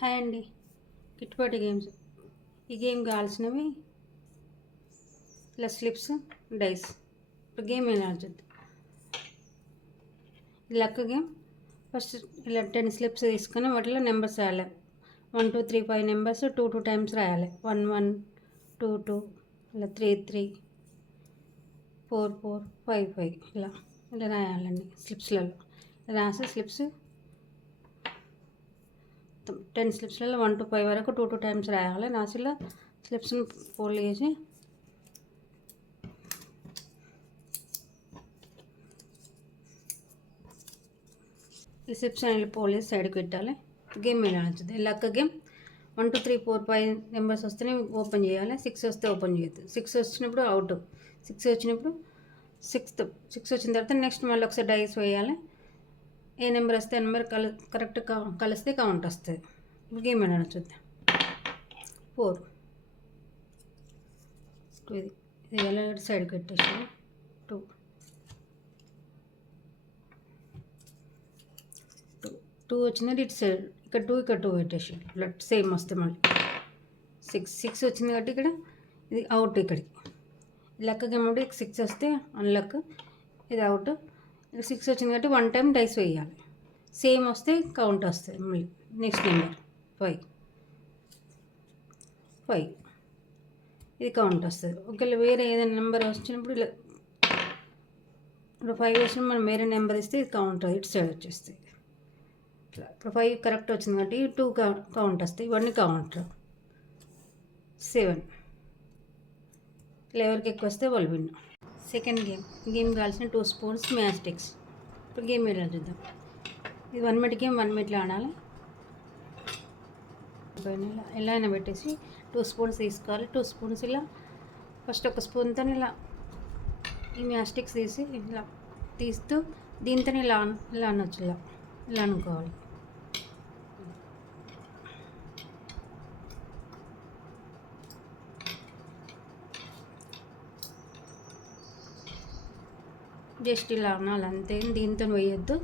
Hi అండి. కిట్టుబాటు games. ఈ గేమ్ కావాల్సినవి ఇలా స్లిప్స్, డైస్. ఇప్పుడు గేమ్ ఎలా చూద్దాం. Luck game. ఫస్ట్ ఇలా 10 స్లిప్స్ తీసుకొని వాటిలో నెంబర్స్ రాయాలి. 1 2 3 5 నెంబర్స్ 2 టైమ్స్ రాయాలి. 1 1 2 2 ఇలా 3 3 4 4 5 5 ఇలా ఇలా రాయాలండి స్లిప్స్లలో. రాసి స్లిప్స్ 10 స్లిప్స్లలో 1 to 5 వరకు 2 టైమ్స్ రాయాలి. రాసిలో స్లిప్స్ని ఫోల్డ్ చేసి ఈ స్లిప్స్ అనేవి ఫోల్డ్ చేసి సైడ్కి పెట్టాలి. గేమ్ మీద నచ్చుతుంది. Luck game. 1 2 3 4 5 నెంబర్స్ వస్తేనే ఓపెన్ చేయాలి. 6 వస్తే ఓపెన్ చేయొద్దు. 6 వచ్చినప్పుడు అవుట్. 6 వచ్చినప్పుడు సిక్స్ వచ్చిన తర్వాత నెక్స్ట్ మళ్ళీ ఒకసారి డైస్ వేయాలి. ఏ నెంబర్ వస్తే ఆ నెంబర్ కరెక్ట్ కలిస్తే కౌంట్ వస్తుంది. గేమ్ ఎలా చూద్దాం. 4 ఇది ఎలా సైడ్కి పెట్టేసి 2 2 వచ్చిందంటే ఇటు సైడ్ ఇక్కడ 2 ఇక్కడ 2 పెట్టేసి ఇట్లా సేమ్ వస్తే మళ్ళీ 6 వచ్చింది కాబట్టి ఇక్కడ ఇది అవుట్. ఇక్కడికి లక్ గేమ్ అంటే 6 వస్తే అన్లక్, ఇది అవుట్. ఇక్కడ 6 వచ్చింది కాబట్టి 1 టైం డైస్ వేయాలి. సేమ్ వస్తే కౌంట్ వస్తుంది. మళ్ళీ నెక్స్ట్ నెంబర్ 5 ఇది కౌంట్ వస్తుంది. ఒకవేళ వేరే ఏదైనా నెంబర్ వచ్చినప్పుడు ఇలా ఇప్పుడు 5 వచ్చినప్పుడు మనం వేరే నెంబర్ ఇస్తే ఇది కౌంట్ ఇటు సైడ్ వచ్చేస్తుంది. ఇప్పుడు 5 కరెక్ట్ వచ్చింది కాబట్టి 2 కౌంట్ వస్తాయి. ఇవన్నీ కౌంట్. 7 ఎవరికి ఎక్కువ వస్తే వాళ్ళు విన్. సెకండ్ గేమ్ కావాల్సిన 2 స్పూన్స్ మ్యాచ్ స్టిక్స్. ఇప్పుడు గేమ్ ఎలా చూద్దాం. ఇది 1 మినిట్ గేమ్. 1 మినిట్లో ఆడాలి. ఎలా అయినా పెట్టేసి 2 స్పూన్స్ తీసుకోవాలి. 2 స్పూన్స్ ఇలా ఫస్ట్ ఒక స్పూన్తో ఇలా ఈ మ్యాచ్ స్టిక్స్ తీసి ఇలా తీస్తూ దీంతో ఇలా అనొచ్చు. ఇలా అనుకోవాలి. జస్ట్ ఇలా అనాలి అంతే. దీంతో వేయొద్దు.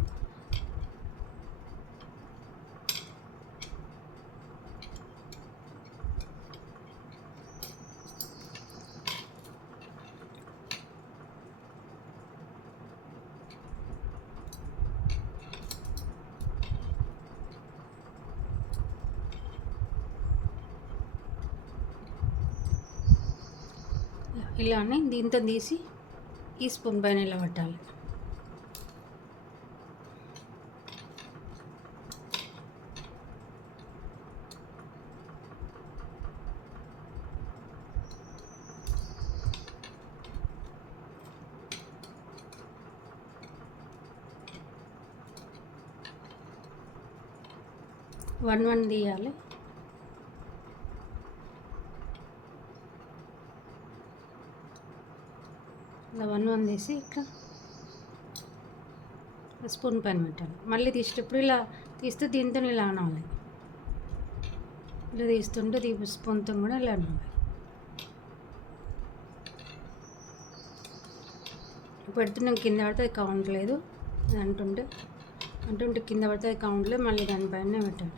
ఇలానే దీంతో తీసి ఈ స్పూన్ పైన ఇలా పెట్టాలి. వన్ తీయాలి. ఇలా 1 తీసి ఇక్కడ స్పూన్ పైన పెట్టాలి. మళ్ళీ తీసేటప్పుడు ఇలా తీస్తే దీంతో ఇలా అనాలి. ఇలా తీస్తుంటే స్పూన్తో కూడా ఇలా అనాలి. పెడుతున్నాం కింద పడితే అది కౌంట్ లేదు. అంటుంటే కింద పడితే అది కౌంట్ లేదు. మళ్ళీ దానిపైన పెట్టాలి.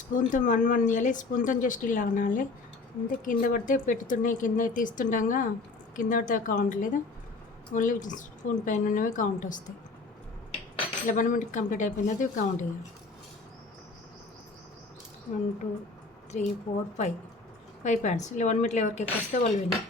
స్పూన్తో వన్ చేయాలి. స్పూన్తో జస్ట్ ఇలా అనాలి అంతే. కింద పడితే పెట్టుతున్నాయి, కింద తీస్తుండగా కింద పడితే కౌంట్ లేదు, ఓన్లీ స్పూన్ పైన ఉన్నవి కౌంట్ వస్తాయి. 11 మినిట్ కంప్లీట్ అయిపోయింది, అది కౌంట్ చేయాలి. 1 2 3 4 5 ప్యాడ్స్. 11 మినిట్లు ఎవరికి ఎక్కువ వస్తే వాళ్ళు విన్నారు.